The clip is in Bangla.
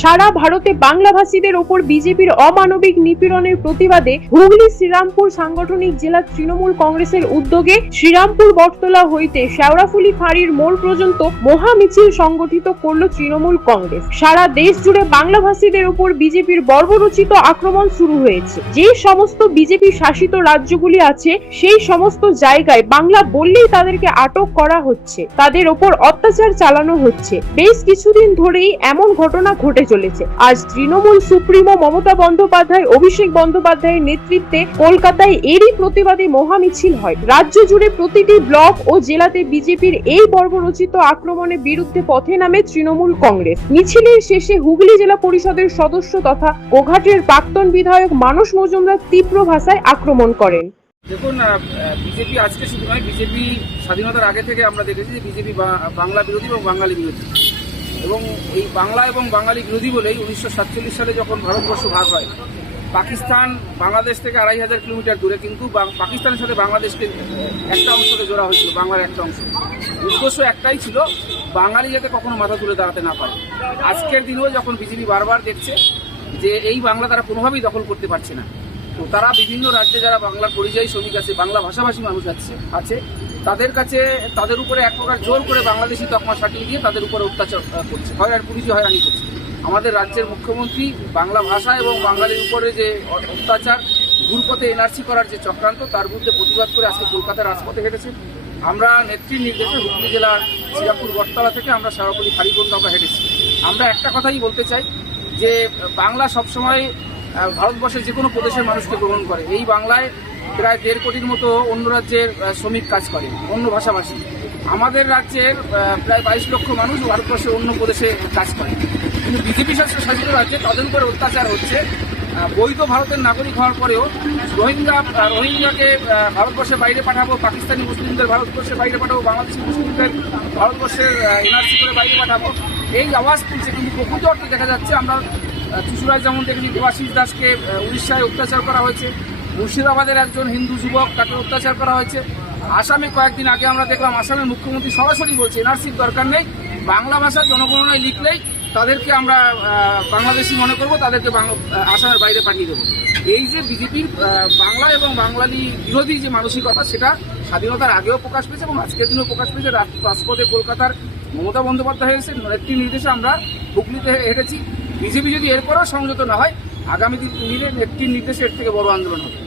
সারা ভারতে বাংলাভাষীদের ওপর বিজেপির অমানবিক নিপীড়নের প্রতিবাদে হুগলি শ্রীরামপুর সাংগঠনিক জেলা তৃণমূল কংগ্রেসের উদ্যোগে শ্রীরামপুর বটতলা হইতে শেওড়াফুলি ফাঁড়ির মোড় পর্যন্ত মহা মিছিল সংগঠিত করল তৃণমূল কংগ্রেস। সারা দেশ জুড়ে বাংলাভাষীদের ওপর বিজেপির বর্বরচিত আক্রমণ শুরু হয়েছে। যে সমস্ত বিজেপি শাসিত রাজ্যগুলি আছে সেই সমস্ত জায়গায় বাংলা বললেই তাদেরকে আটক করা হচ্ছে, তাদের ওপর অত্যাচার চালানো হচ্ছে। বেশ কিছুদিন ধরেই এমন ঘটনা ঘটে চলেছে। আজ তৃণমূল সুপ্রিমো মমতা বন্দ্যোপাধ্যায়, অভিষেক বন্দ্যোপাধ্যায়ের নেতৃত্বে কলকাতায় এরই প্রতিবাদে মহামিছিল হয়। রাজ্য জুড়ে প্রতিটি ব্লক ও জেলাতে বিজেপির এই বর্বরচিত আক্রমণের বিরুদ্ধে পথে নামে তৃণমূল কংগ্রেস। মিছিলের শেষে হুগলি জেলা পরিষদের সদস্য তথা গোঘাটের প্রাক্তন বিধায়ক মানস মজুমদার তীব্র ভাষায় আক্রমণ করেন। দেখুন, বিজেপি আজকে শুধু নয়, বিজেপি স্বাধীনতার আগে থেকে আমরা দেখেছি যে বিজেপি বাংলা বিরোধী এবং বাঙালি বিরোধী, এবং এই বাংলা এবং বাঙালি বিরোধী বলেই 1947 সালে যখন ভারতবর্ষ ভাগ হয়, পাকিস্তান বাংলাদেশ থেকে 2500 কিলোমিটার দূরে, কিন্তু পাকিস্তানের সাথে বাংলাদেশকে একটা অংশকে জোড়া হয়েছিল, বাংলার একটা অংশ। উদ্দেশ্য একটাই ছিল, বাঙালি যাতে কখনো মাথা তুলে দাঁড়াতে না পারে। আজকের দিনেও যখন বিজেপি বারবার দেখছে যে এই বাংলা তারা কোনোভাবেই দখল করতে পারছে না, তো তারা বিভিন্ন রাজ্যে যারা বাংলার পরিযায়ী শ্রমিক আছে, বাংলা ভাষাভাষী মানুষ আছে তাদের কাছে তাদের উপরে এক প্রকার জোর করে বাংলাদেশি তকমা সাটিয়ে দিয়ে তাদের উপরে অত্যাচার করছে, পুলিশি হয়রানি করছে। আমাদের রাজ্যের মুখ্যমন্ত্রী বাংলা ভাষা এবং বাঙালির উপরে যে অত্যাচার, ঘুরপথে এনআরসি করার যে চক্রান্ত, তার বিরুদ্ধে প্রতিবাদ করে আজকে কলকাতার রাজপথে হেঁটেছে। আমরা নেত্রীর নির্দেশে হুগলি জেলার শ্রীরামপুর বটতলা থেকে আমরা শেওড়াফুলি ফাঁড়ি পর্যন্ত আমরা হেঁটেছি। আমরা একটা কথাই বলতে চাই যে বাংলা সবসময় ভারতবর্ষের যে কোনো প্রদেশের মানুষকে গ্রহণ করে। এই বাংলায় প্রায় 1.5 কোটির মতো অন্য রাজ্যের শ্রমিক কাজ করে, অন্য ভাষাভাষী। আমাদের রাজ্যের প্রায় 22 লক্ষ মানুষ ভারতবর্ষের অন্য প্রদেশে কাজ করে, কিন্তু বিজেপি শাসিত রাজ্যে তাদের উপরে অত্যাচার হচ্ছে। বৈধ ভারতের নাগরিক হওয়ার পরেও রোহিঙ্গাকে ভারতবর্ষের বাইরে পাঠাবো, পাকিস্তানি মুসলিমদের ভারতবর্ষের বাইরে পাঠাবো, বাংলাদেশি মুসলিমদের ভারতবর্ষের এনআরসি করে বাইরে পাঠাবো, এই আওয়াজ তুলছে। কিন্তু প্রকৃত অর্থে দেখা যাচ্ছে আমরা চুচুড়ায় যেমন দেখেছি দেবাশিস দাসকে উড়িষ্যায় অত্যাচার করা হয়েছে, মুর্শিদাবাদের একজন হিন্দু যুবক তাকে অত্যাচার করা হয়েছে। আসামে কয়েকদিন আগে আমরা দেখলাম আসামের মুখ্যমন্ত্রী সরাসরি বলছে এনআরসির দরকার নেই, বাংলা ভাষার জনগণনায় লিখলেই তাদেরকে আমরা বাংলাদেশি মনে করব, তাদেরকে আসামের বাইরে পাঠিয়ে দেবো। এই যে বিজেপির বাংলা এবং বাঙালি বিরোধী যে মানসিকতা, সেটা স্বাধীনতার আগেও প্রকাশ পেয়েছে এবং আজকের দিনেও প্রকাশ পেয়েছে। রাজপথে কলকাতার মমতা বন্দ্যোপাধ্যায় এসে নেত্রীর নির্দেশে আমরা হুগলিতে হেঁটেছি। বিজেপি যদি এরপরেও সংযত না হয়, আগামী দিনে নেত্রীর নির্দেশে এর থেকে বড় আন্দোলন হবে।